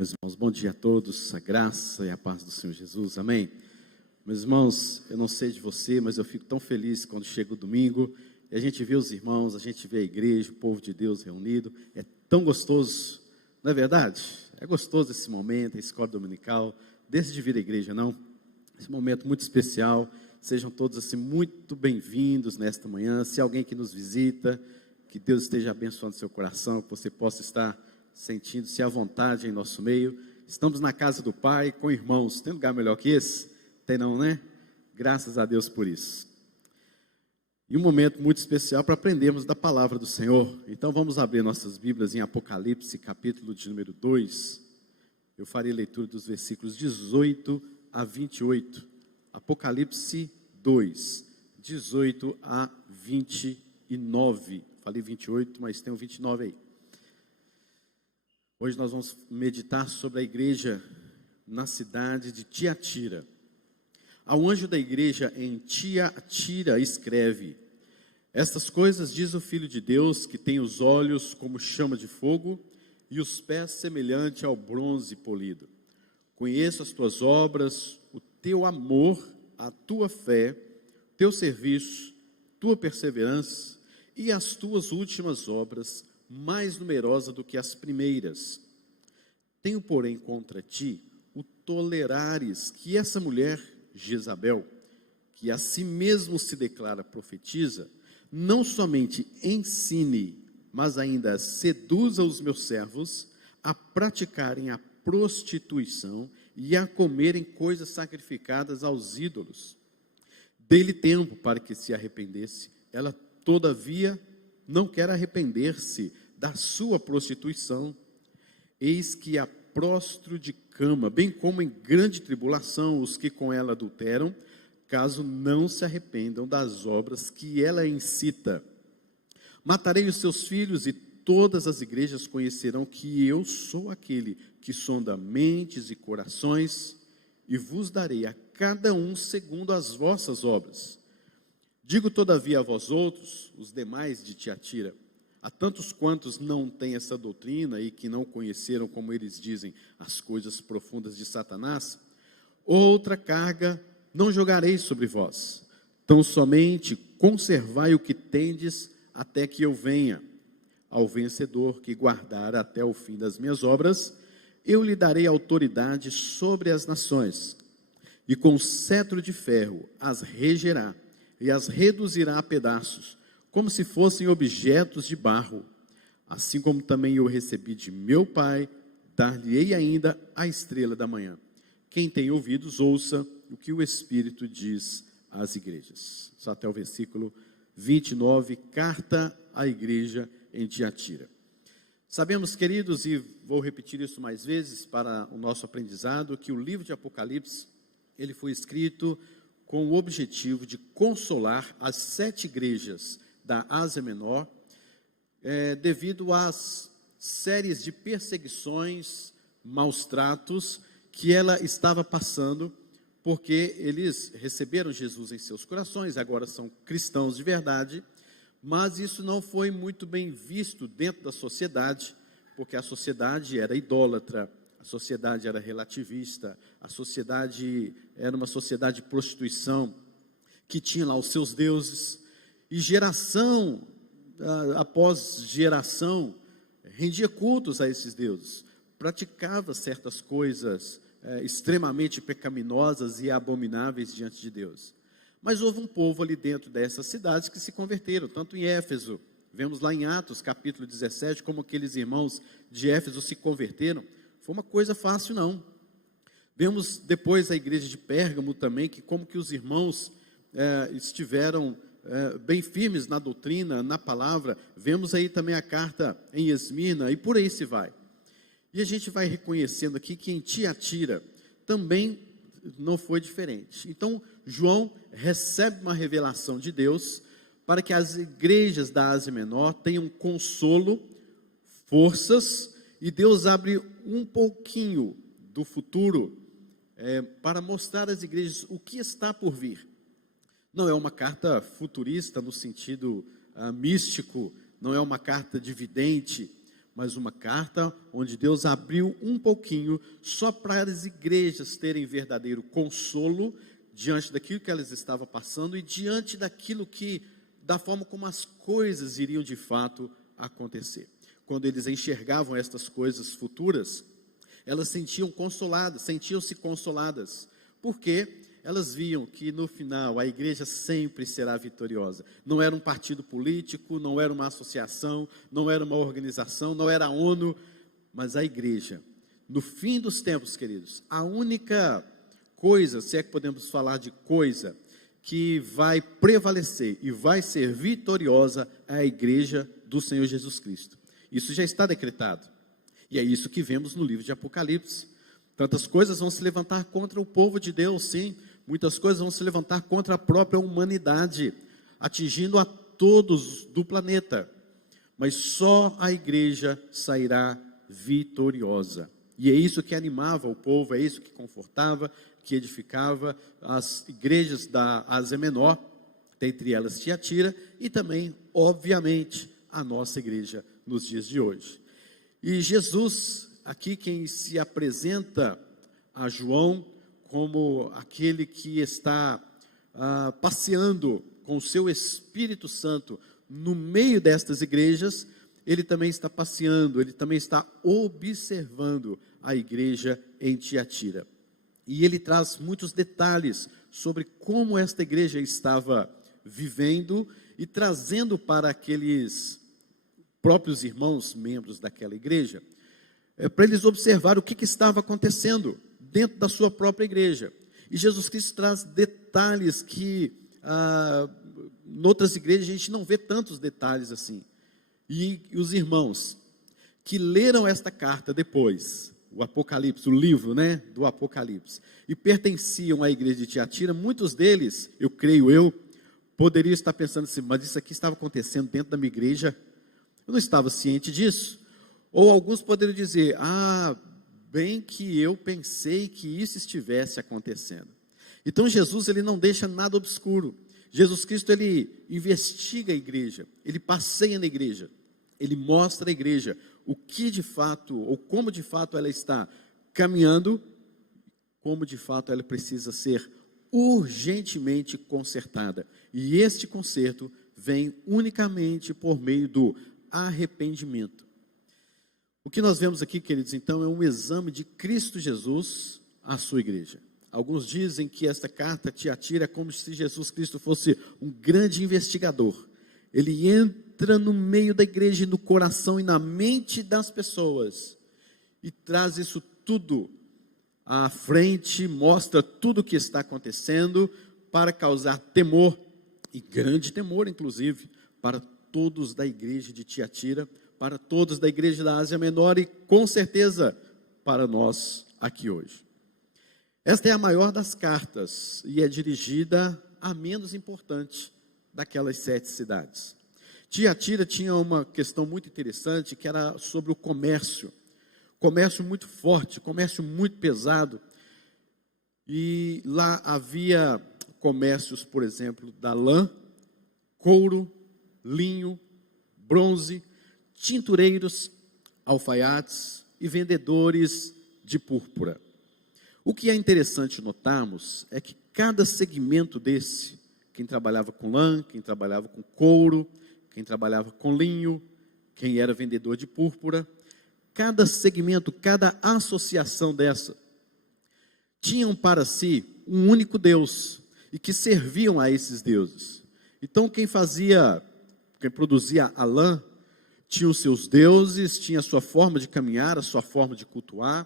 Meus irmãos, bom dia a todos, a graça e a paz do Senhor Jesus, amém? Meus irmãos, eu não sei de você, mas eu fico tão feliz quando chega o domingo e a gente vê os irmãos, a gente vê a igreja, o povo de Deus reunido, é tão gostoso, não é verdade? É gostoso esse momento, a escola dominical, desde de vir à igreja, não? Esse momento muito especial, sejam todos assim muito bem-vindos nesta manhã, se alguém que nos visita, que Deus esteja abençoando seu coração, que você possa estar sentindo-se à vontade em nosso meio. Estamos na casa do Pai, com irmãos. Tem lugar melhor que esse? Tem não, né? Graças a Deus por isso. E um momento muito especial para aprendermos da palavra do Senhor. Então vamos abrir nossas Bíblias em Apocalipse, capítulo de número 2. Eu farei leitura dos versículos 18 a 28. Apocalipse 2, 18 a 29. Falei 28, mas tem o 29 aí. Hoje nós vamos meditar sobre a igreja na cidade de Tiatira. Ao anjo da igreja em Tiatira escreve: estas coisas diz o Filho de Deus, que tem os olhos como chama de fogo e os pés semelhante ao bronze polido. Conheço as tuas obras, o teu amor, a tua fé, teu serviço, tua perseverança e as tuas últimas obras, mais numerosa do que as primeiras. Tenho, porém, contra ti o tolerares que essa mulher, Jezabel, que a si mesmo se declara profetiza, não somente ensine, mas ainda seduza os meus servos a praticarem a prostituição e a comerem coisas sacrificadas aos ídolos. Dei-lhe tempo para que se arrependesse. Ela, todavia, não quer arrepender-se da sua prostituição. Eis que a prostro de cama, bem como em grande tribulação os que com ela adulteram, caso não se arrependam das obras que ela incita. Matarei os seus filhos e todas as igrejas conhecerão que eu sou aquele que sonda mentes e corações, e vos darei a cada um segundo as vossas obras. Digo todavia a vós outros, os demais de Tiatira, a tantos quantos não têm essa doutrina e que não conheceram, como eles dizem, as coisas profundas de Satanás, outra carga não jogarei sobre vós, tão somente conservai o que tendes até que eu venha. Ao vencedor que guardar até o fim das minhas obras, eu lhe darei autoridade sobre as nações, e com cetro de ferro as regerá, e as reduzirá a pedaços, como se fossem objetos de barro. Assim como também eu recebi de meu Pai, dar-lhe-ei ainda a estrela da manhã. Quem tem ouvidos, ouça o que o Espírito diz às igrejas. Só até o versículo 29, carta à igreja em Tiatira. Sabemos, queridos, e vou repetir isso mais vezes para o nosso aprendizado, que o livro de Apocalipse, ele foi escrito com o objetivo de consolar as 7 igrejas da Ásia Menor, devido às séries de perseguições, maus tratos que ela estava passando, porque eles receberam Jesus em seus corações, agora são cristãos de verdade, mas isso não foi muito bem visto dentro da sociedade, porque a sociedade era idólatra, a sociedade era relativista, a sociedade era uma sociedade de prostituição, que tinha lá os seus deuses, e geração após geração rendia cultos a esses deuses, praticava certas coisas extremamente pecaminosas e abomináveis diante de Deus. Mas houve um povo ali dentro dessas cidades que se converteram, tanto em Éfeso, vemos lá em Atos capítulo 17, como aqueles irmãos de Éfeso se converteram. Foi uma coisa fácil, não. Vemos depois a igreja de Pérgamo também, que como que os irmãos estiveram bem firmes na doutrina, na palavra. Vemos aí também a carta em Esmirna, e por aí se vai. E a gente vai reconhecendo aqui que em Tiatira também não foi diferente. Então, João recebe uma revelação de Deus para que as igrejas da Ásia Menor tenham consolo, forças, e Deus abre um pouquinho do futuro para mostrar às igrejas o que está por vir. Não é uma carta futurista no sentido místico, não é uma carta de vidente, mas uma carta onde Deus abriu um pouquinho só para as igrejas terem verdadeiro consolo diante daquilo que elas estavam passando e diante da forma como as coisas iriam de fato acontecer. Quando eles enxergavam estas coisas futuras, elas sentiam-se consoladas, porque elas viam que no final a igreja sempre será vitoriosa. Não era um partido político, não era uma associação, não era uma organização, não era a ONU, mas a igreja. No fim dos tempos, queridos, a única coisa, se é que podemos falar de coisa, que vai prevalecer e vai ser vitoriosa é a igreja do Senhor Jesus Cristo. Isso já está decretado. E é isso que vemos no livro de Apocalipse. Tantas coisas vão se levantar contra o povo de Deus, sim. Muitas coisas vão se levantar contra a própria humanidade, atingindo a todos do planeta. Mas só a igreja sairá vitoriosa. E é isso que animava o povo, é isso que confortava, que edificava as igrejas da Ásia Menor, dentre elas Tiatira, e também, obviamente, a nossa igreja nos dias de hoje. E Jesus, aqui quem se apresenta a João como aquele que está passeando com o seu Espírito Santo no meio destas igrejas, ele também está passeando, ele também está observando a igreja em Tiatira. E ele traz muitos detalhes sobre como esta igreja estava vivendo e trazendo para aqueles próprios irmãos, membros daquela igreja, para eles observar o que estava acontecendo dentro da sua própria igreja. E Jesus Cristo traz detalhes que, em outras igrejas, a gente não vê tantos detalhes assim. E os irmãos que leram esta carta depois, o Apocalipse, o livro, do Apocalipse, e pertenciam à igreja de Tiatira, muitos deles, eu creio, poderiam estar pensando assim, mas isso aqui estava acontecendo dentro da minha igreja, eu não estava ciente disso. Ou alguns poderiam dizer, bem que eu pensei que isso estivesse acontecendo. Então Jesus, ele não deixa nada obscuro. Jesus Cristo, ele investiga a igreja, ele passeia na igreja, ele mostra à igreja o que de fato, ou como de fato ela está caminhando, como de fato ela precisa ser urgentemente consertada. E este conserto vem unicamente por meio do arrependimento. O que nós vemos aqui, queridos, então, é um exame de Cristo Jesus à sua igreja. Alguns dizem que esta carta Tiatira é como se Jesus Cristo fosse um grande investigador. Ele entra no meio da igreja, no coração e na mente das pessoas, e traz isso tudo à frente, mostra tudo o que está acontecendo, para causar temor, e grande temor, inclusive, para todos da igreja de Tiatira, para todos da igreja da Ásia Menor e, com certeza, para nós aqui hoje. Esta é a maior das cartas e é dirigida à menos importante daquelas 7 cidades. Tiatira tinha uma questão muito interessante, que era sobre o comércio muito forte, comércio muito pesado, e lá havia comércios, por exemplo, da lã, couro, linho, bronze, tintureiros, alfaiates e vendedores de púrpura. O que é interessante notarmos é que cada segmento desse, quem trabalhava com lã, quem trabalhava com couro, quem trabalhava com linho, quem era vendedor de púrpura, cada segmento, cada associação dessa, tinham para si um único Deus e que serviam a esses deuses. Então quem produzia a lã, tinha os seus deuses, tinha a sua forma de caminhar, a sua forma de cultuar,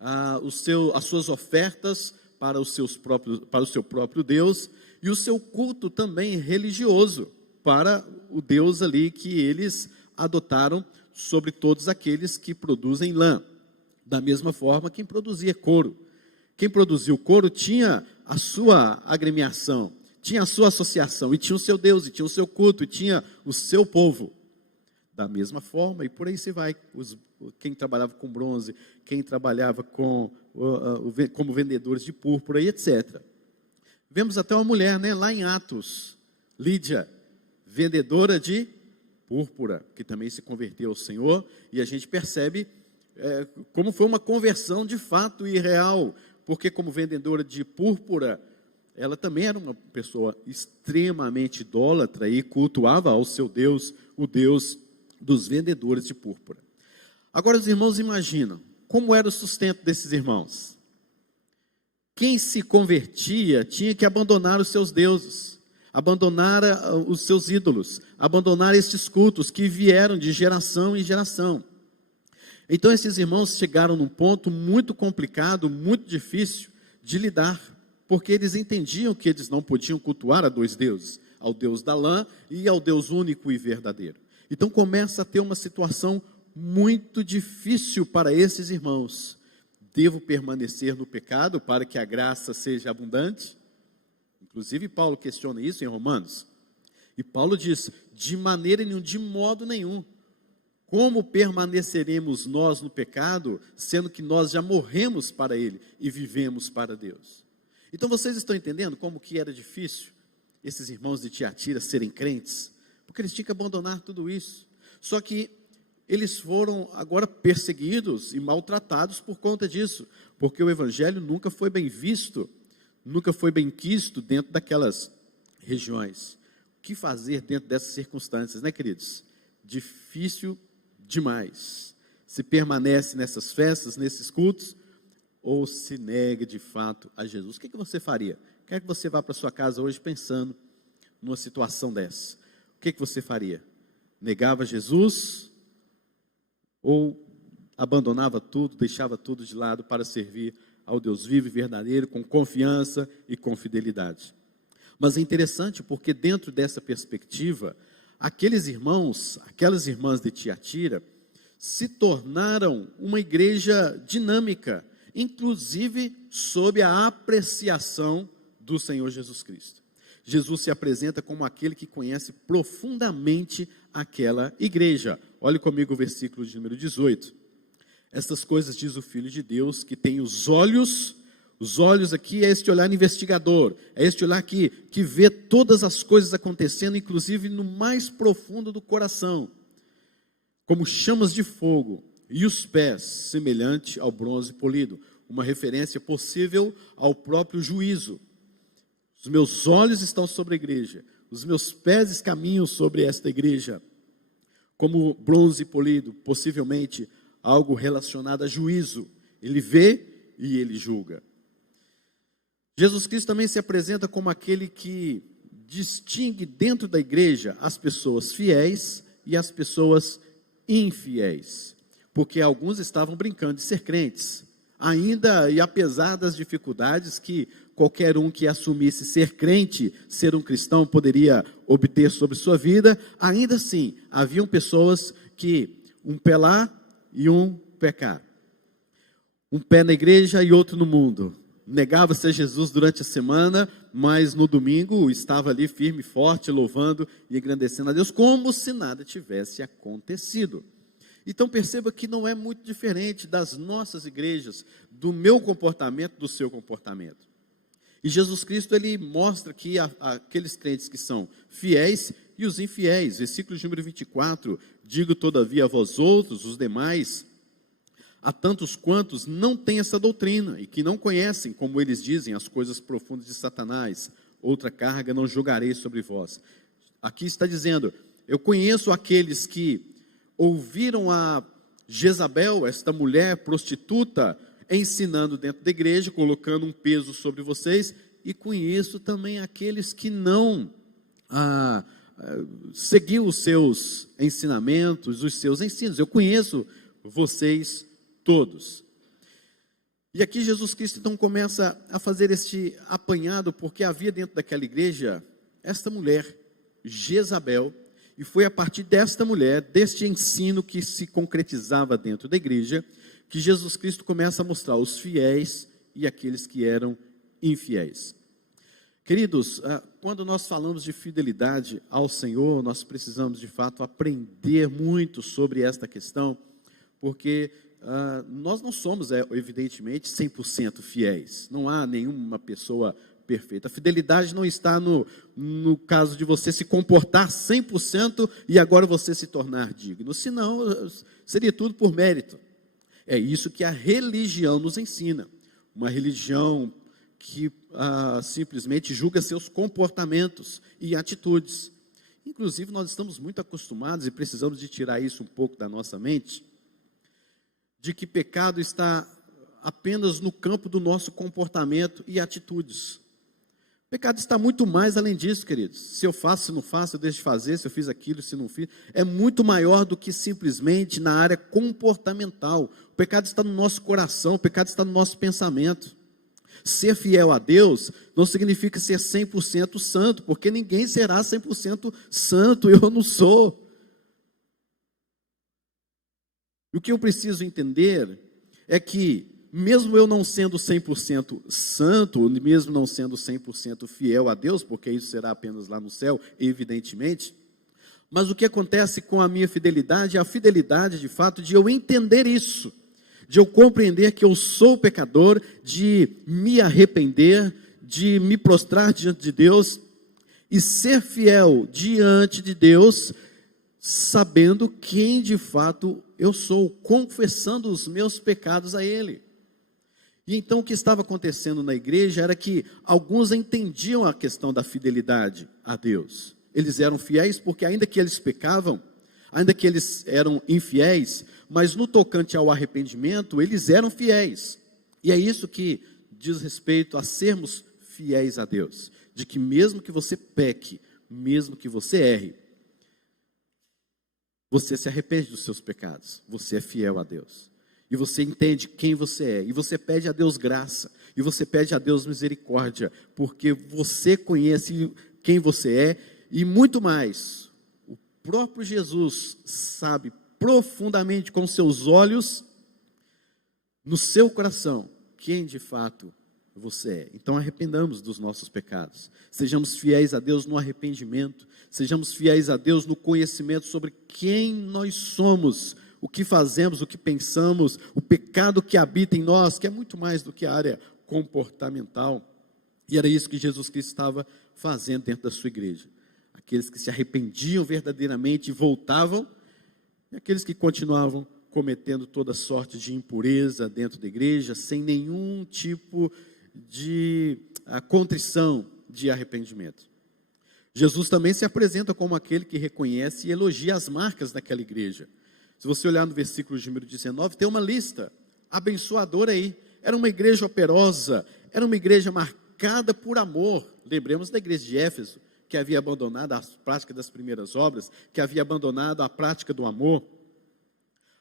as suas ofertas para o seu próprio Deus, e o seu culto também religioso, para o Deus ali que eles adotaram sobre todos aqueles que produzem lã. Da mesma forma, quem produzia couro. Quem produzia o couro tinha a sua agremiação, tinha a sua associação, e tinha o seu Deus, e tinha o seu culto, e tinha o seu povo. Da mesma forma, e por aí se vai, quem trabalhava com bronze, quem trabalhava como vendedores de púrpura e etc. Vemos até uma mulher, lá em Atos, Lídia, vendedora de púrpura, que também se converteu ao Senhor, e a gente percebe como foi uma conversão de fato e real, porque como vendedora de púrpura, ela também era uma pessoa extremamente idólatra e cultuava ao seu Deus, o Deus dos vendedores de púrpura. Agora os irmãos imaginam, como era o sustento desses irmãos? Quem se convertia tinha que abandonar os seus deuses, abandonar os seus ídolos, abandonar estes cultos que vieram de geração em geração. Então esses irmãos chegaram num ponto muito complicado, muito difícil de lidar, porque eles entendiam que eles não podiam cultuar a dois deuses, ao Deus da lã e ao Deus único e verdadeiro. Então começa a ter uma situação muito difícil para esses irmãos. Devo permanecer no pecado para que a graça seja abundante? Inclusive Paulo questiona isso em Romanos. E Paulo diz, de maneira nenhuma, de modo nenhum. Como permaneceremos nós no pecado, sendo que nós já morremos para ele e vivemos para Deus? Então vocês estão entendendo como que era difícil esses irmãos de Tiatira serem crentes? Porque eles tinham que abandonar tudo isso. Só que eles foram agora perseguidos e maltratados por conta disso, porque o evangelho nunca foi bem visto, nunca foi bem quisto dentro daquelas regiões. O que fazer dentro dessas circunstâncias, né, queridos? Difícil demais. Se permanece nessas festas, nesses cultos, ou se nega de fato a Jesus. O que você faria? Quero que você vá para sua casa hoje pensando numa situação dessa. O que você faria? Negava Jesus ou abandonava tudo, deixava tudo de lado para servir ao Deus vivo e verdadeiro, com confiança e com fidelidade? Mas é interessante porque dentro dessa perspectiva, aqueles irmãos, aquelas irmãs de Tiatira, se tornaram uma igreja dinâmica, inclusive sob a apreciação do Senhor Jesus Cristo. Jesus se apresenta como aquele que conhece profundamente aquela igreja. Olhe comigo o versículo de número 18. Estas coisas diz o Filho de Deus, que tem os olhos aqui é este olhar investigador, é este olhar que vê todas as coisas acontecendo, inclusive no mais profundo do coração, como chamas de fogo, e os pés, semelhante ao bronze polido, uma referência possível ao próprio juízo. Os meus olhos estão sobre a igreja, os meus pés caminham sobre esta igreja, como bronze polido, possivelmente algo relacionado a juízo. Ele vê e ele julga. Jesus Cristo também se apresenta como aquele que distingue dentro da igreja as pessoas fiéis e as pessoas infiéis, porque alguns estavam brincando de ser crentes, ainda e apesar das dificuldades que qualquer um que assumisse ser crente, ser um cristão, poderia obter sobre sua vida, ainda assim, haviam pessoas que um pé lá e um pé cá, um pé na igreja e outro no mundo. Negava-se a Jesus durante a semana, mas no domingo estava ali firme e forte, louvando e engrandecendo a Deus, como se nada tivesse acontecido. Então perceba que não é muito diferente das nossas igrejas, do meu comportamento, do seu comportamento. E Jesus Cristo, ele mostra que aqueles crentes que são fiéis e os infiéis. Versículo número 24, digo todavia a vós outros, os demais, a tantos quantos não têm essa doutrina e que não conhecem, como eles dizem, as coisas profundas de Satanás, outra carga não jogarei sobre vós. Aqui está dizendo, eu conheço aqueles que ouviram a Jezabel, esta mulher prostituta, ensinando dentro da igreja, colocando um peso sobre vocês, e conheço também aqueles que não seguiu os seus ensinamentos, os seus ensinos. Eu conheço vocês todos. E aqui Jesus Cristo então começa a fazer este apanhado, porque havia dentro daquela igreja esta mulher, Jezabel, e foi a partir desta mulher, deste ensino que se concretizava dentro da igreja, que Jesus Cristo começa a mostrar os fiéis e aqueles que eram infiéis. Queridos, quando nós falamos de fidelidade ao Senhor, nós precisamos de fato aprender muito sobre esta questão, porque nós não somos, evidentemente, 100% fiéis. Não há nenhuma pessoa perfeito. A fidelidade não está no caso de você se comportar 100% e agora você se tornar digno. Senão, seria tudo por mérito. É isso que a religião nos ensina. Uma religião que simplesmente julga seus comportamentos e atitudes. Inclusive, nós estamos muito acostumados e precisamos de tirar isso um pouco da nossa mente, de que pecado está apenas no campo do nosso comportamento e atitudes. O pecado está muito mais além disso, queridos. Se eu faço, se não faço, eu deixo de fazer, se eu fiz aquilo, se não fiz. É muito maior do que simplesmente na área comportamental. O pecado está no nosso coração, o pecado está no nosso pensamento. Ser fiel a Deus não significa ser 100% santo, porque ninguém será 100% santo, eu não sou. E o que eu preciso entender é que, mesmo eu não sendo 100% santo, mesmo não sendo 100% fiel a Deus, porque isso será apenas lá no céu, evidentemente, mas o que acontece com a minha fidelidade é a fidelidade, de fato, de eu entender isso, de eu compreender que eu sou pecador, de me arrepender, de me prostrar diante de Deus e ser fiel diante de Deus, sabendo quem de fato eu sou, confessando os meus pecados a Ele. E então o que estava acontecendo na igreja era que alguns entendiam a questão da fidelidade a Deus. Eles eram fiéis porque ainda que eles pecavam, ainda que eles eram infiéis, mas no tocante ao arrependimento, eles eram fiéis. E é isso que diz respeito a sermos fiéis a Deus. De que mesmo que você peque, mesmo que você erre, você se arrepende dos seus pecados. Você é fiel a Deus. E você entende quem você é. E você pede a Deus graça. E você pede a Deus misericórdia. Porque você conhece quem você é. E muito mais, o próprio Jesus sabe profundamente com seus olhos, no seu coração, quem de fato você é. Então arrependamos dos nossos pecados. Sejamos fiéis a Deus no arrependimento. Sejamos fiéis a Deus no conhecimento sobre quem nós somos, o que fazemos, o que pensamos, o pecado que habita em nós, que é muito mais do que a área comportamental. E era isso que Jesus Cristo estava fazendo dentro da sua igreja. Aqueles que se arrependiam verdadeiramente e voltavam, e aqueles que continuavam cometendo toda sorte de impureza dentro da igreja, sem nenhum tipo de contrição, de arrependimento. Jesus também se apresenta como aquele que reconhece e elogia as marcas daquela igreja. Se você olhar no versículo de número 19, tem uma lista abençoadora aí. Era uma igreja operosa, era uma igreja marcada por amor. Lembremos da igreja de Éfeso, que havia abandonado a prática das primeiras obras, que havia abandonado a prática do amor.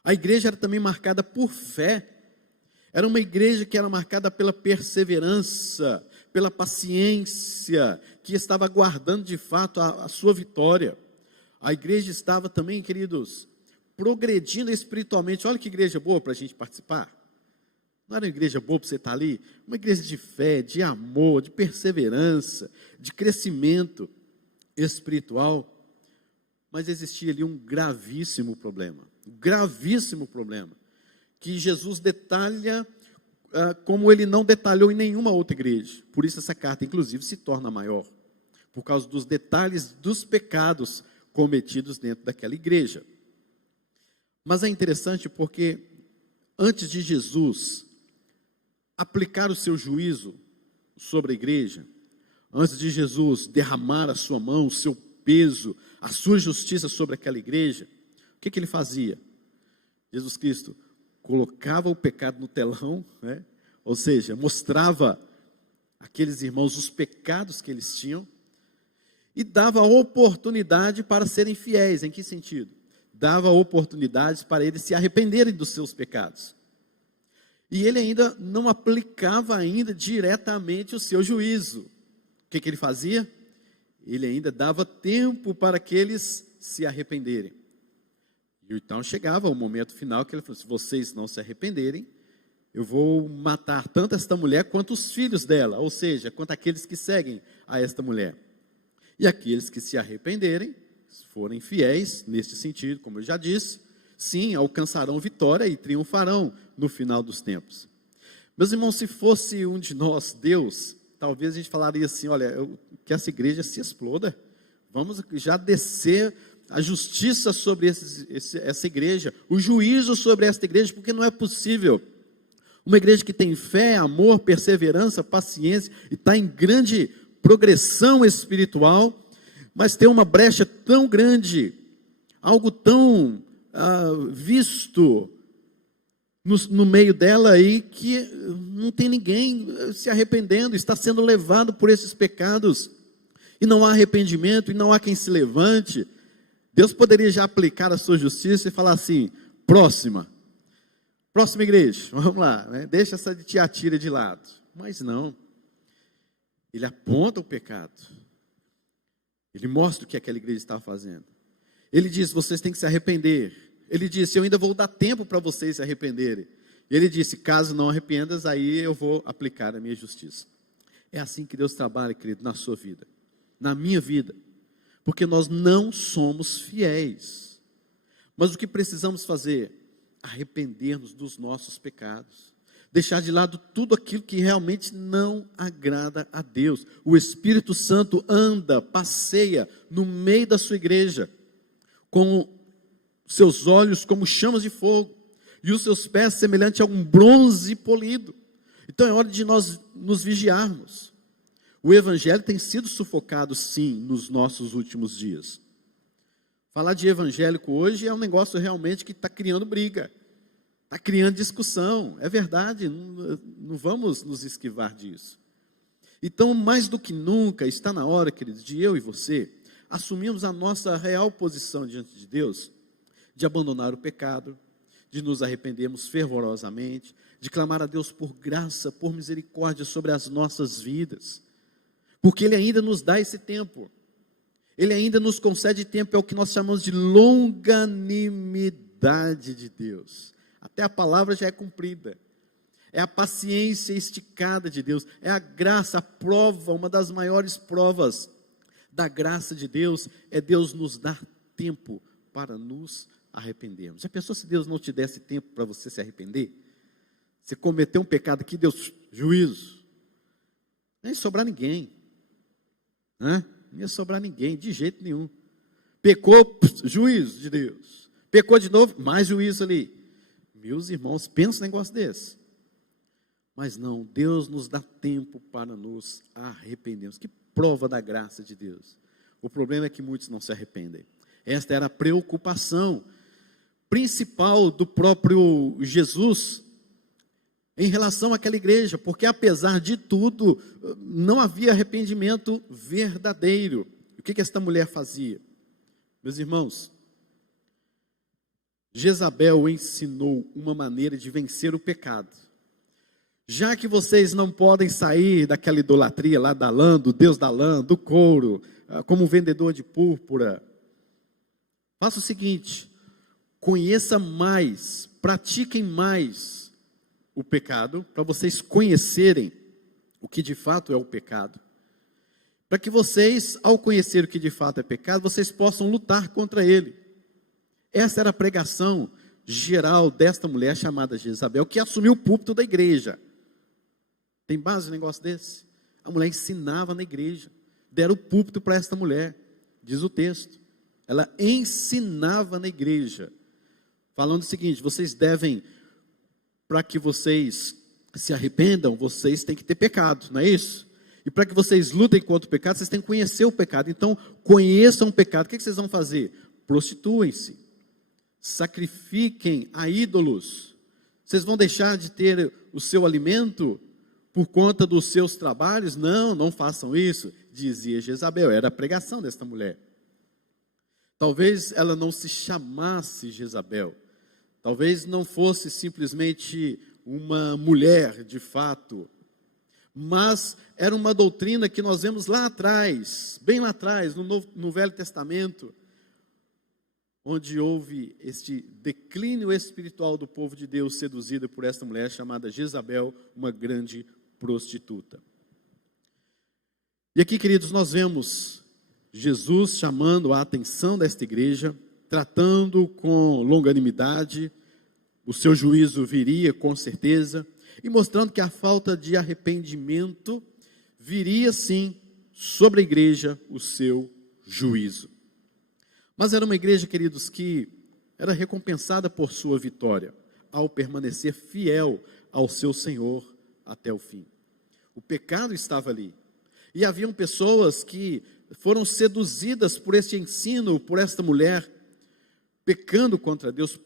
A igreja era também marcada por fé. Era uma igreja que era marcada pela perseverança, pela paciência, que estava aguardando de fato a sua vitória. A igreja estava também, queridos, progredindo espiritualmente. Olha que igreja boa para a gente participar. Não era uma igreja boa para você estar ali? Uma igreja de fé, de amor, de perseverança, de crescimento espiritual. Mas existia ali um gravíssimo problema, que Jesus detalha como ele não detalhou em nenhuma outra igreja. Por isso essa carta, inclusive, se torna maior, por causa dos detalhes dos pecados cometidos dentro daquela igreja. Mas é interessante porque antes de Jesus aplicar o seu juízo sobre a igreja, antes de Jesus derramar a sua mão, o seu peso, a sua justiça sobre aquela igreja, o que ele fazia? Jesus Cristo colocava o pecado no telão, né? Ou seja, mostrava àqueles irmãos os pecados que eles tinham e dava oportunidade para serem fiéis. Em que sentido? Dava oportunidades para eles se arrependerem dos seus pecados. E ele ainda não aplicava ainda diretamente o seu juízo. O que ele fazia? Ele ainda dava tempo para que eles se arrependerem. E então chegava o momento final que ele falou: se vocês não se arrependerem, eu vou matar tanto esta mulher quanto os filhos dela, ou seja, quanto aqueles que seguem a esta mulher. E aqueles que se arrependerem, forem fiéis neste sentido, como eu já disse, sim, alcançarão vitória e triunfarão no final dos tempos. Meus irmãos, se fosse um de nós, Deus talvez a gente falaria assim, olha, que essa igreja se exploda, vamos já descer a justiça sobre essa igreja, o juízo sobre esta igreja, porque não é possível uma igreja que tem fé, amor, perseverança, paciência, e está em grande progressão espiritual, mas tem uma brecha tão grande, algo tão visto no meio dela aí, que não tem ninguém se arrependendo, está sendo levado por esses pecados, e não há arrependimento, e não há quem se levante. Deus poderia já aplicar a sua justiça e falar assim, próxima igreja, vamos lá, né? Deixa essa de Tiatira de lado. Mas não, ele aponta o pecado, ele mostra o que aquela igreja estava fazendo, ele diz, vocês têm que se arrepender. Ele disse, eu ainda vou dar tempo para vocês se arrependerem. E ele disse, caso não arrependas, aí eu vou aplicar a minha justiça. É assim que Deus trabalha, querido, na sua vida, na minha vida, porque nós não somos fiéis, mas o que precisamos fazer? Arrepender-nos dos nossos pecados, deixar de lado tudo aquilo que realmente não agrada a Deus. O Espírito Santo anda, passeia no meio da sua igreja, com seus olhos como chamas de fogo, e os seus pés semelhantes a um bronze polido. Então é hora de nós nos vigiarmos. O evangelho tem sido sufocado, sim, nos nossos últimos dias. Falar de evangélico hoje é um negócio realmente que está criando briga, está criando discussão, é verdade, não vamos nos esquivar disso. Então, mais do que nunca, está na hora, queridos, de eu e você assumirmos a nossa real posição diante de Deus, de abandonar o pecado, de nos arrependermos fervorosamente, de clamar a Deus por graça, por misericórdia sobre as nossas vidas, porque Ele ainda nos dá esse tempo, Ele ainda nos concede tempo, é o que nós chamamos de longanimidade de Deus. Até a palavra já é cumprida, é a paciência esticada de Deus, é a graça, a prova, uma das maiores provas da graça de Deus, é Deus nos dar tempo para nos arrependermos. Já pensou se Deus não te desse tempo para você se arrepender? Você cometeu um pecado aqui, Deus, juízo, não ia sobrar ninguém, né? Não ia sobrar ninguém, de jeito nenhum. Pecou, juízo de Deus. Pecou de novo, mais juízo ali. Meus irmãos, pensa um negócio desse. Mas não, Deus nos dá tempo para nos arrependermos. Que prova da graça de Deus. O problema é que muitos não se arrependem. Esta era a preocupação principal do próprio Jesus em relação àquela igreja, porque apesar de tudo, não havia arrependimento verdadeiro. O que esta mulher fazia? Meus irmãos, Jezabel ensinou uma maneira de vencer o pecado. Já que vocês não podem sair daquela idolatria lá da lã, do Deus da lã, do couro, como um vendedor de púrpura, faça o seguinte, conheça mais, pratiquem mais o pecado, para vocês conhecerem o que de fato é o pecado, para que vocês, ao conhecer o que de fato é pecado, vocês possam lutar contra ele. Essa era a pregação geral desta mulher chamada Jezabel, que assumiu o púlpito da igreja. Tem base um negócio desse? A mulher ensinava na igreja, deram o púlpito para esta mulher, diz o texto. Ela ensinava na igreja, falando o seguinte, vocês devem, para que vocês se arrependam, vocês têm que ter pecado, não é isso? E para que vocês lutem contra o pecado, vocês têm que conhecer o pecado. Então, conheçam o pecado. O que vocês vão fazer? Prostituem-se, sacrifiquem a ídolos. Vocês vão deixar de ter o seu alimento por conta dos seus trabalhos? Não, não façam isso, dizia Jezabel. Era a pregação desta mulher. Talvez ela não se chamasse Jezabel, talvez não fosse simplesmente uma mulher de fato, mas era uma doutrina que nós vemos lá atrás, bem lá atrás, no Velho Testamento, onde houve este declínio espiritual do povo de Deus, seduzida por esta mulher chamada Jezabel, uma grande prostituta. E aqui, queridos, nós vemos Jesus chamando a atenção desta igreja, tratando com longanimidade, o seu juízo viria com certeza, e mostrando que a falta de arrependimento viria sim sobre a igreja o seu juízo. Mas era uma igreja, queridos, que era recompensada por sua vitória, ao permanecer fiel ao seu Senhor até o fim. O pecado estava ali. E haviam pessoas que foram seduzidas por este ensino, por esta mulher, pecando contra Deus.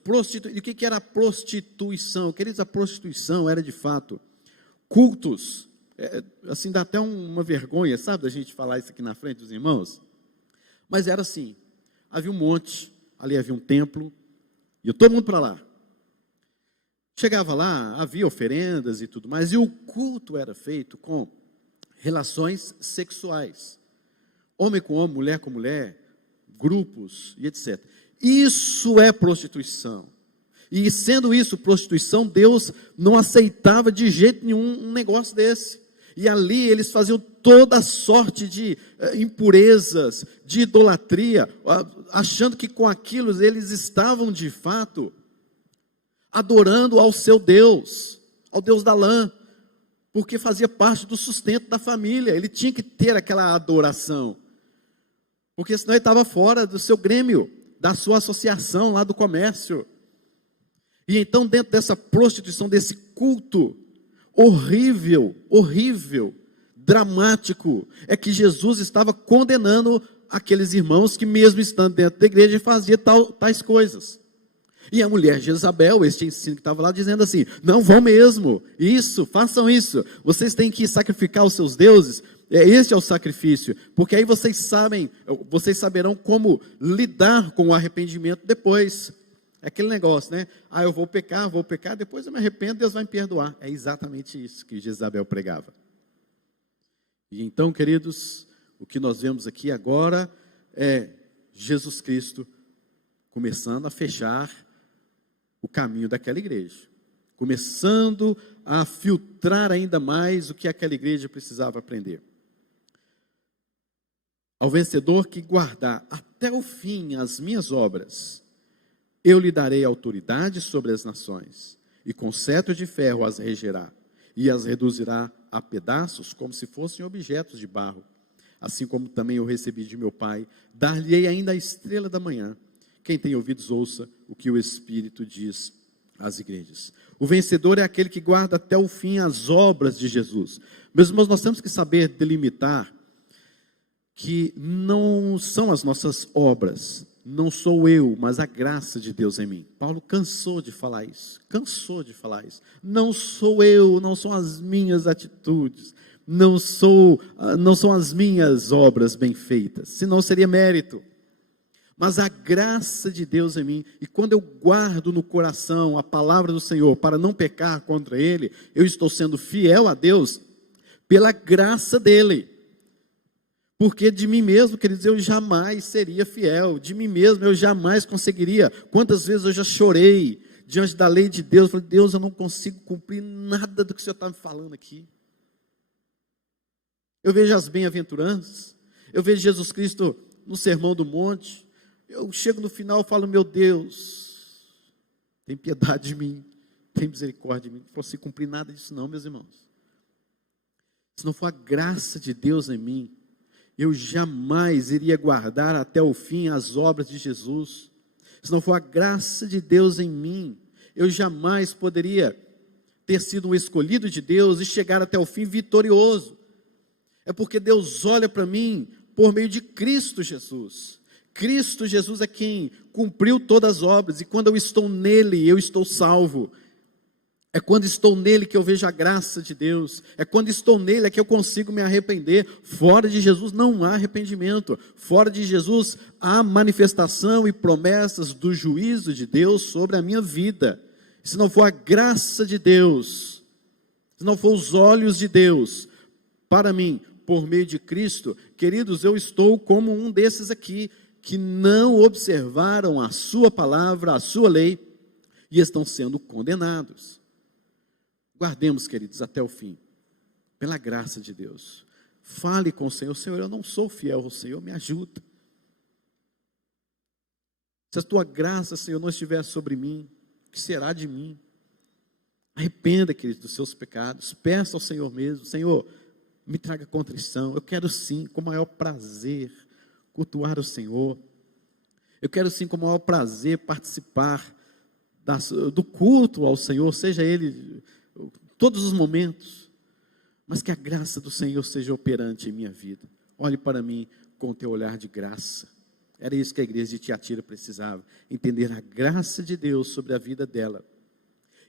E o que era a prostituição? Queridos, a prostituição era de fato cultos. Assim, dá até uma vergonha, sabe, da gente falar isso aqui na frente dos irmãos. Mas era assim, havia um monte, ali havia um templo, e todo mundo para lá. Chegava lá, havia oferendas e tudo mais, e o culto era feito com relações sexuais. Homem com homem, mulher com mulher, grupos e etc. Isso é prostituição. E sendo isso prostituição, Deus não aceitava de jeito nenhum um negócio desse. E ali eles faziam toda sorte de impurezas, de idolatria, achando que com aquilo eles estavam de fato adorando ao seu Deus, ao Deus da lã, porque fazia parte do sustento da família. Ele tinha que ter aquela adoração, porque senão ele estava fora do seu grêmio, da sua associação lá do comércio. E então, dentro dessa prostituição, desse culto horrível, dramático, é que Jesus estava condenando aqueles irmãos que, mesmo estando dentro da igreja, faziam tais coisas. E a mulher Jezabel, este ensino que estava lá, dizendo assim: não vão mesmo, façam isso, vocês têm que sacrificar os seus deuses, este é o sacrifício, porque aí vocês saberão como lidar com o arrependimento depois. É aquele negócio, né? Eu vou pecar, depois eu me arrependo, Deus vai me perdoar. É exatamente isso que Jezabel pregava. E então, queridos, o que nós vemos aqui agora é Jesus Cristo começando a fechar o caminho daquela igreja, começando a filtrar ainda mais o que aquela igreja precisava aprender. Ao vencedor que guardar até o fim as minhas obras, eu lhe darei autoridade sobre as nações, e com cetro de ferro as regerá, e as reduzirá a pedaços, como se fossem objetos de barro. Assim como também eu recebi de meu Pai, dar-lhe-ei ainda a estrela da manhã. Quem tem ouvidos, ouça o que o Espírito diz às igrejas. O vencedor é aquele que guarda até o fim as obras de Jesus. Meus irmãos, nós temos que saber delimitar que não são as nossas obras, não sou eu, mas a graça de Deus em mim. Paulo cansou de falar isso. Não sou eu, não são as minhas atitudes, não são as minhas obras bem feitas, senão seria mérito. Mas a graça de Deus em mim, e quando eu guardo no coração a palavra do Senhor para não pecar contra Ele, eu estou sendo fiel a Deus pela graça dEle. Porque de mim mesmo, queridos, eu jamais seria fiel, de mim mesmo eu jamais conseguiria. Quantas vezes eu já chorei diante da lei de Deus, falei: Deus, eu não consigo cumprir nada do que o Senhor está me falando aqui. Eu vejo as bem-aventuranças, eu vejo Jesus Cristo no Sermão do Monte, eu chego no final e falo: meu Deus, tem piedade de mim, tem misericórdia de mim. Não posso cumprir nada disso não, meus irmãos. Se não for a graça de Deus em mim, eu jamais iria guardar até o fim as obras de Jesus. Se não for a graça de Deus em mim, eu jamais poderia ter sido um escolhido de Deus e chegar até o fim vitorioso. É porque Deus olha para mim por meio de Cristo Jesus. Cristo Jesus é quem cumpriu todas as obras, e quando eu estou nele, eu estou salvo. É quando estou nele que eu vejo a graça de Deus. É quando estou nele é que eu consigo me arrepender. Fora de Jesus não há arrependimento. Fora de Jesus há manifestação e promessas do juízo de Deus sobre a minha vida. Se não for a graça de Deus, se não for os olhos de Deus para mim, por meio de Cristo, queridos, eu estou como um desses aqui, que não observaram a sua palavra, a sua lei, e estão sendo condenados. Guardemos, queridos, até o fim, pela graça de Deus. Fale com o Senhor: Senhor, eu não sou fiel ao Senhor, me ajuda. Se a tua graça, Senhor, não estiver sobre mim, o que será de mim? Arrependa, queridos, dos seus pecados, peça ao Senhor mesmo: Senhor, me traga contrição. Eu quero sim, com o maior prazer, cultuar o Senhor. Eu quero sim, com o maior prazer, participar do culto ao Senhor, seja ele todos os momentos, mas que a graça do Senhor seja operante em minha vida. Olhe para mim com o teu olhar de graça. Era isso que a igreja de Tiatira precisava, entender a graça de Deus sobre a vida dela,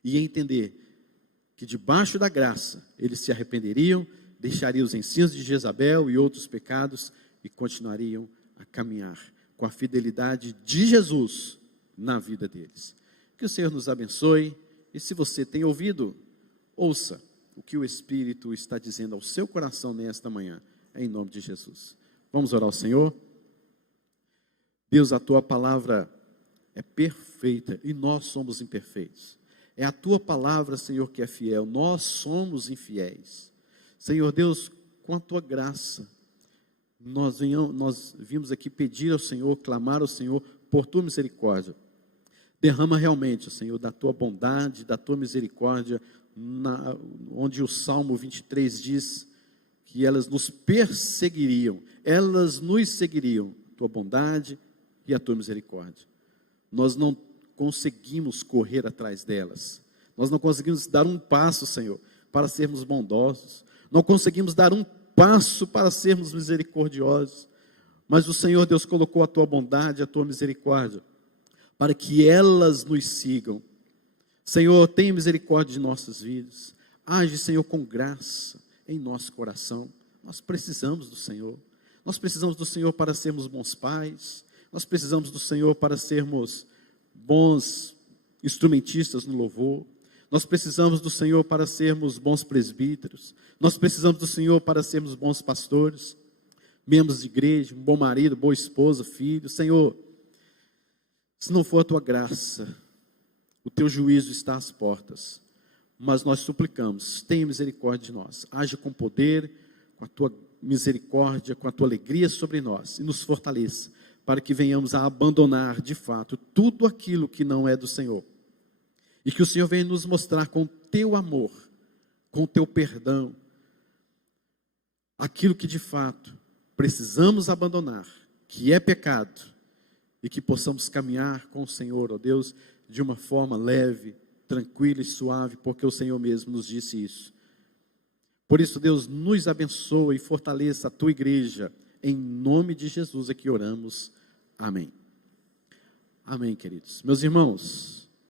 e entender que debaixo da graça, eles se arrependeriam, deixariam os ensinos de Jezabel e outros pecados, e continuariam a caminhar com a fidelidade de Jesus na vida deles. Que o Senhor nos abençoe, e se você tem ouvido, ouça o que o Espírito está dizendo ao seu coração nesta manhã, em nome de Jesus. Vamos orar ao Senhor? Deus, a Tua palavra é perfeita e nós somos imperfeitos. É a Tua palavra, Senhor, que é fiel, nós somos infiéis. Senhor Deus, com a Tua graça, nós vimos aqui pedir ao Senhor, clamar ao Senhor por Tua misericórdia. Derrama realmente, Senhor, da Tua bondade, da Tua misericórdia, onde o Salmo 23 diz que elas nos perseguiriam, elas nos seguiriam, Tua bondade e a Tua misericórdia. Nós não conseguimos correr atrás delas, nós não conseguimos dar um passo, Senhor, para sermos bondosos, não conseguimos dar um passo para sermos misericordiosos, mas o Senhor Deus colocou a Tua bondade, a Tua misericórdia, para que elas nos sigam. Senhor, tenha misericórdia de nossas vidas, age, Senhor, com graça em nosso coração. Nós precisamos do Senhor, nós precisamos do Senhor para sermos bons pais, nós precisamos do Senhor para sermos bons instrumentistas no louvor, nós precisamos do Senhor para sermos bons presbíteros, nós precisamos do Senhor para sermos bons pastores, membros de igreja, um bom marido, boa esposa, filho. Senhor, se não for a Tua graça, o Teu juízo está às portas, mas nós suplicamos, tenha misericórdia de nós, age com poder, com a Tua misericórdia, com a Tua alegria sobre nós, e nos fortaleça, para que venhamos a abandonar, de fato, tudo aquilo que não é do Senhor, e que o Senhor venha nos mostrar com o Teu amor, com o Teu perdão, aquilo que de fato precisamos abandonar, que é pecado, e que possamos caminhar com o Senhor, ó Deus, de uma forma leve, tranquila e suave, porque o Senhor mesmo nos disse isso. Por isso, Deus, nos abençoa e fortaleça a Tua igreja, em nome de Jesus é que oramos. Amém. Amém, queridos. Meus irmãos,